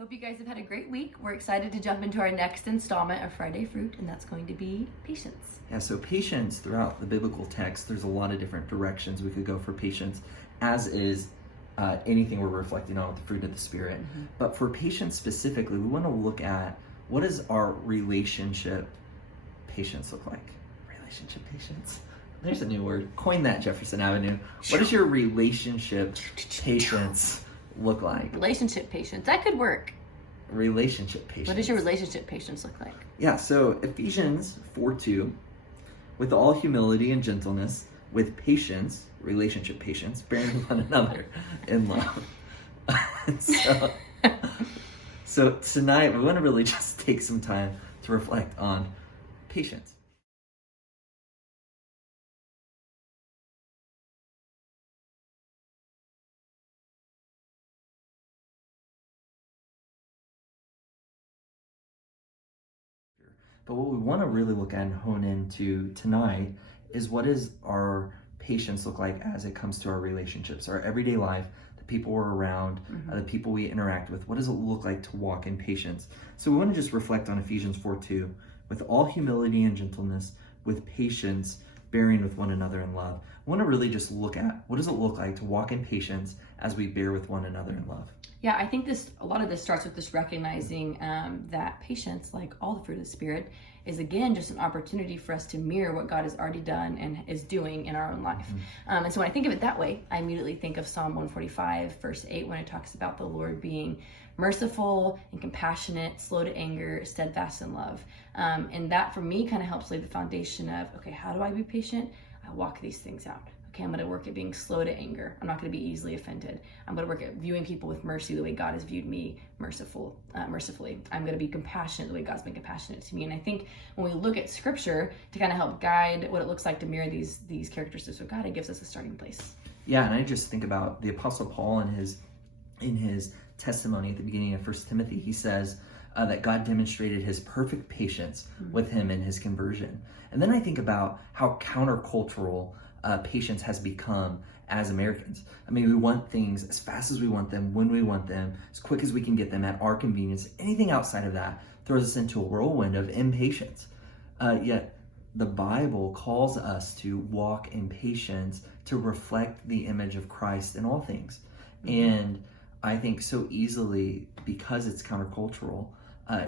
Hope you guys have had a great week. We're excited to jump into our next installment of Friday Fruit, and that's going to be patience. Yeah, so patience throughout the biblical text, there's a lot of different directions we could go for patience, as is anything we're reflecting on with the fruit of the Spirit. Mm-hmm. But for patience specifically, we want to look at what does our relationship patience look like? Relationship patience? There's a new word. Coin that, Jefferson Avenue. What does your relationship patience look like? Relationship patience. That could work. Relationship patience. What does your relationship patience look like? Yeah, so Ephesians 4:2, with all humility and gentleness, with patience, relationship patience, bearing with one another in love. So tonight, we want to really just take some time to reflect on patience. But what we want to really look at and hone into tonight is what does our patience look like as it comes to our relationships, our everyday life, the people we're around, the people we interact with. What does it look like to walk in patience? So we want to just reflect on Ephesians 4:2, with all humility and gentleness, with patience, bearing with one another in love. I want to really just look at what does it look like to walk in patience as we bear with one another in love. Yeah, I think a lot of this starts with just recognizing that patience, like all the fruit of the Spirit, is again just an opportunity for us to mirror what God has already done and is doing in our own life. And so when I think of it that way, I immediately think of Psalm 145, verse 8, when it talks about the Lord being merciful and compassionate, slow to anger, steadfast in love. And that for me kind of helps lay the foundation of, okay, how do I be patient? I walk these things out. Okay, I'm going to work at being slow to anger. I'm not going to be easily offended. I'm going to work at viewing people with mercy the way God has viewed me mercifully. I'm going to be compassionate the way God's been compassionate to me. And I think when we look at Scripture to kind of help guide what it looks like to mirror these characteristics of God, it gives us a starting place. Yeah, and I just think about the Apostle Paul in his testimony at the beginning of 1 Timothy. He says that God demonstrated his perfect patience with him in his conversion. And then I think about how countercultural patience has become as Americans. I mean, we want things as fast as we want them, when we want them, as quick as we can get them at our convenience. Anything outside of that throws us into a whirlwind of impatience. Yet the Bible calls us to walk in patience to reflect the image of Christ in all things. And I think so easily, because it's countercultural,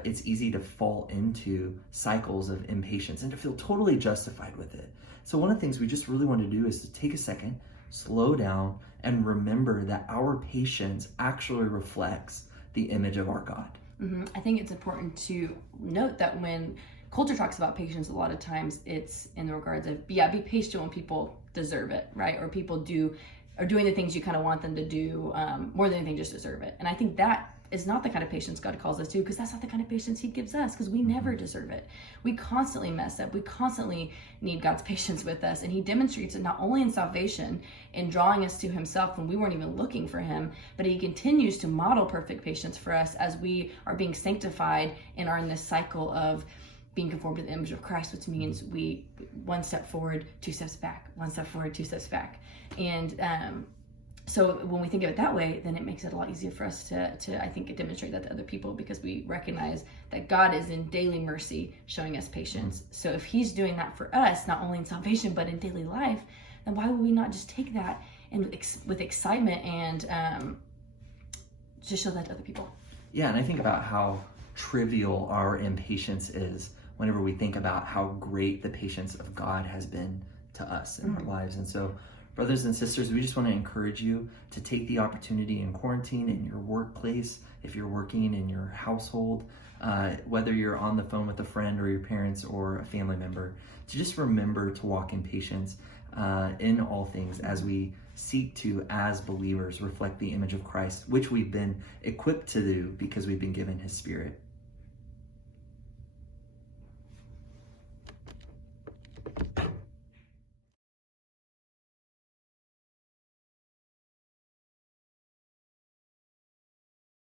it's easy to fall into cycles of impatience and to feel totally justified with it. So one of the things we just really want to do is to take a second, slow down, and remember that our patience actually reflects the image of our God. I think it's important to note that when culture talks about patience, a lot of times it's in the regards of, be patient when people deserve it, right? Or people are doing the things you kind of want them to do more than anything, just deserve it. And I think that is not the kind of patience God calls us to, because that's not the kind of patience he gives us, because we never deserve it. We constantly mess up. We constantly need God's patience with us. And he demonstrates it not only in salvation, in drawing us to himself when we weren't even looking for him, but he continues to model perfect patience for us as we are being sanctified and are in this cycle of being conformed to the image of Christ, which means we one step forward, two steps back, one step forward, two steps back. And so when we think of it that way, then it makes it a lot easier for us to I think, demonstrate that to other people, because we recognize that God is in daily mercy showing us patience. So if he's doing that for us, not only in salvation, but in daily life, then why would we not just take that and with excitement and just show that to other people? Yeah, and I think about how trivial our impatience is whenever we think about how great the patience of God has been to us in our lives. And so, brothers and sisters, we just want to encourage you to take the opportunity in quarantine, in your workplace, if you're working in your household, whether you're on the phone with a friend or your parents or a family member, to just remember to walk in patience in all things as we seek to, as believers, reflect the image of Christ, which we've been equipped to do because we've been given his Spirit.